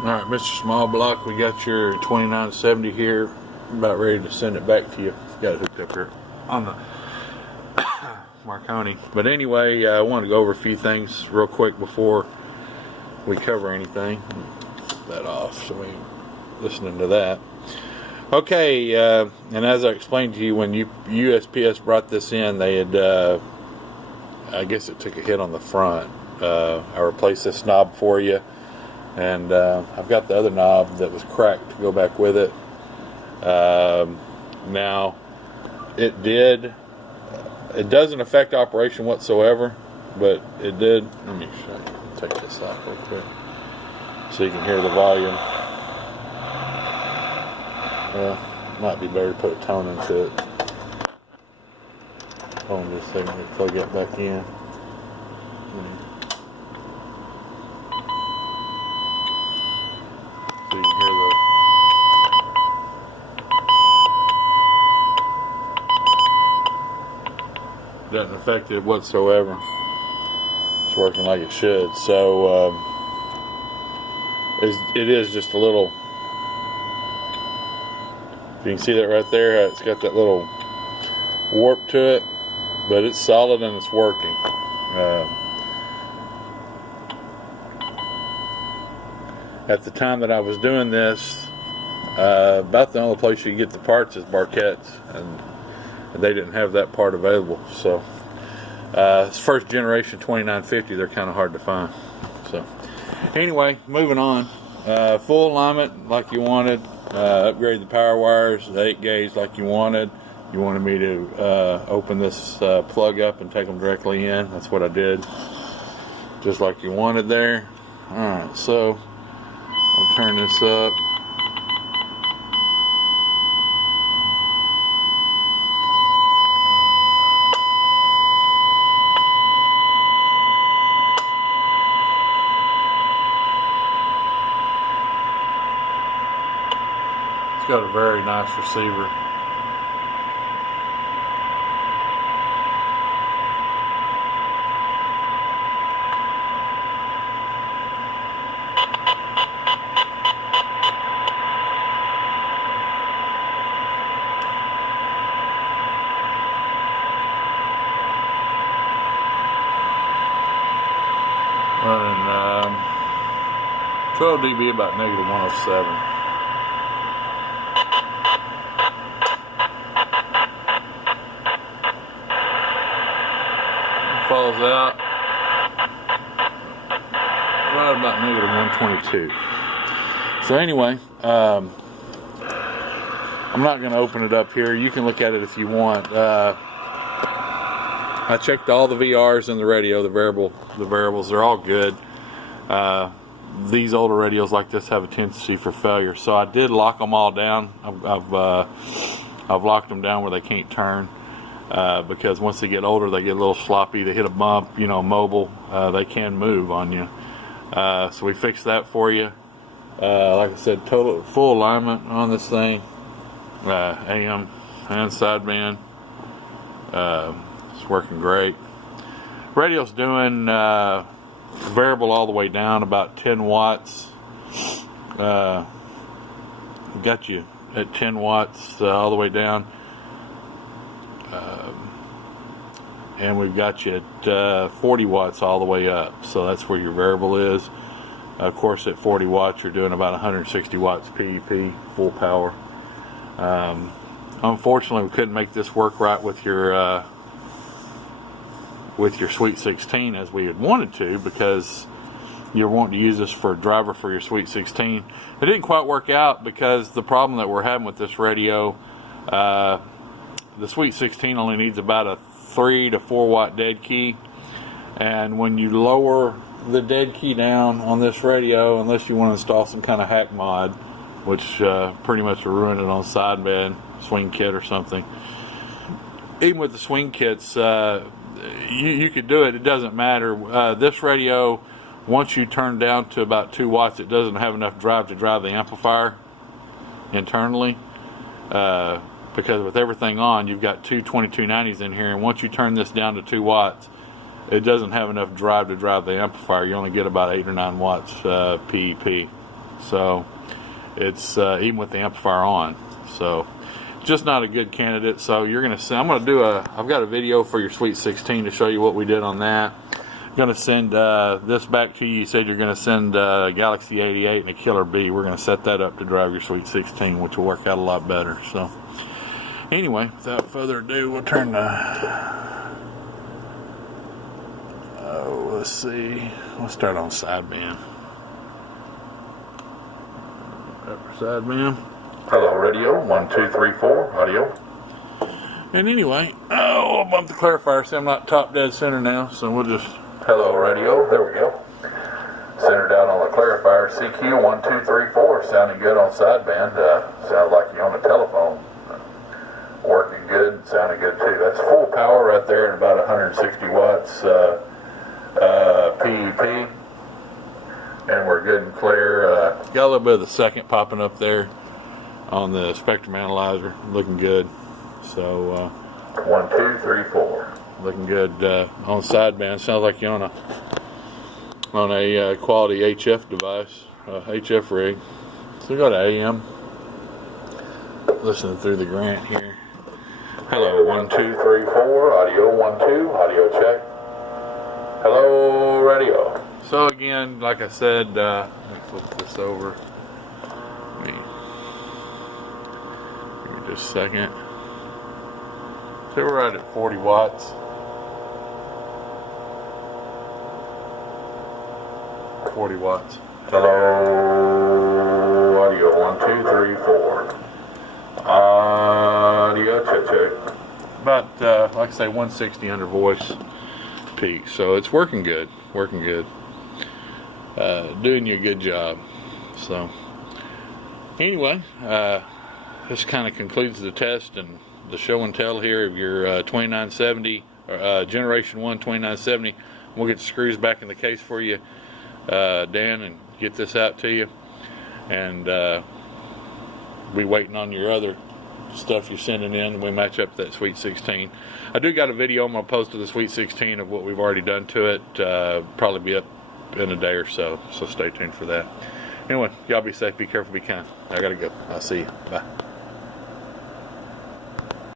Alright, Mr. Smallblock, we got your 2970 here. About ready to send it back to you. Got it hooked up here on the Marconi. But anyway, I want to go over a few things real quick before we cover anything. Flip that off so we ain't listening to that. Okay, and as I explained to you, when USPS brought this in, they had, I guess it took a hit on the front. I replaced this knob for you. And I've got the other knob that was cracked to go back with it. Now, it doesn't affect operation whatsoever, but it did. Let me show you. Take this off real quick so you can hear the volume. Well, might be better to put a tone into it. Hold on just a second, let me plug it back in. So you can hear the... Doesn't affect it whatsoever. It's working like it should. So it is just a little... You can see that right there. It's got that little warp to it, but it's solid and it's working. At the time that I was doing this, about the only place you can get the parts is Barquette's, and they didn't have that part available. So it's first generation 2950. They're kind of hard to find. So anyway, moving on. Full alignment like you wanted. Upgrade the power wires, the 8 gauge like you wanted. You wanted me to open this plug up and take them directly in. That's what I did, just like you wanted there. Alright, so I'll turn this up. It's got a very nice receiver. Running 12 dB, about negative 107. Falls out right about negative 122. So anyway, I'm not going to open it up here. You can look at it if you want. I checked all the VRs in the radio, the variables, they're all good. These older radios like this have a tendency for failure, so I did lock them all down. I've locked them down where they can't turn. Because once they get older, they get a little sloppy. They hit a bump, mobile. They can move on you. So we fixed that for you. Like I said, full alignment on this thing. AM and sideband. It's working great. Radio's doing variable all the way down, about 10 watts. Got you at 10 watts all the way down. And we've got you at 40 watts all the way up, so that's where your variable is. Of course, at 40 watts you're doing about 160 watts PEP, full power. Unfortunately, we couldn't make this work right with your Sweet 16 as we had wanted to, because you're wanting to use this for a driver for your Sweet 16. It didn't quite work out because the problem that we're having with this radio, the Sweet 16 only needs about a 3 to 4 watt dead key, and when you lower the dead key down on this radio, unless you want to install some kind of hack mod, which pretty much will ruin it on sideband, swing kit or something. Even with the swing kits, you could do it. It doesn't matter. This radio, once you turn down to about 2 watts, it doesn't have enough drive to drive the amplifier internally. Because with everything on, you've got two 2290s in here, and once you turn this down to 2 watts, it doesn't have enough drive to drive the amplifier. You only get about 8 or 9 watts PEP. So it's even with the amplifier on. So just not a good candidate. So you're gonna send, I've got a video for your Sweet 16 to show you what we did on that. I'm gonna send this back to you. You said you're gonna send Galaxy 88 and a Killer B. We're gonna set that up to drive your Sweet 16, which will work out a lot better. So anyway, without further ado, we'll turn the let's see, we'll start on sideband. Upper sideband. Hello radio, 1 2 3 4 audio. And anyway, I'll bump the clarifier. See, I'm not top dead center now, so we'll just hello radio. There we go. Center down on the clarifier. CQ 1 2 3 4, sounding good on sideband. Sounds like you're on a telephone. Working good, sounding good too. That's full power right there at about 160 watts PEP. And we're good and clear. Got a little bit of the second popping up there on the spectrum analyzer. Looking good. So 1 2 3 4. Looking good on sideband. Sounds like you're on a quality HF device, HF rig. So we go to AM. Listening through the Grant here. Hello, 1 2 3 4 audio 1 2 audio check. Hello radio. So again, like I said, let me flip this over. Give me just a second. So we're right at 40 watts. 40 watts. Hello audio 1 2 3 4 audio check. About like I say, 160 under voice peak. So it's working good. Doing you a good job. So anyway, this kind of concludes the test and the show and tell here of your 2970 Generation 1 2970. We'll get the screws back in the case for you, Dan, and get this out to you. And be waiting on your other stuff you're sending in. We match up that Sweet 16. I do got a video I'm going to post to the Sweet 16 of what we've already done to it. Probably be up in a day or so. So stay tuned for that. Anyway, y'all be safe, be careful, be kind. I got to go. I'll see you. Bye.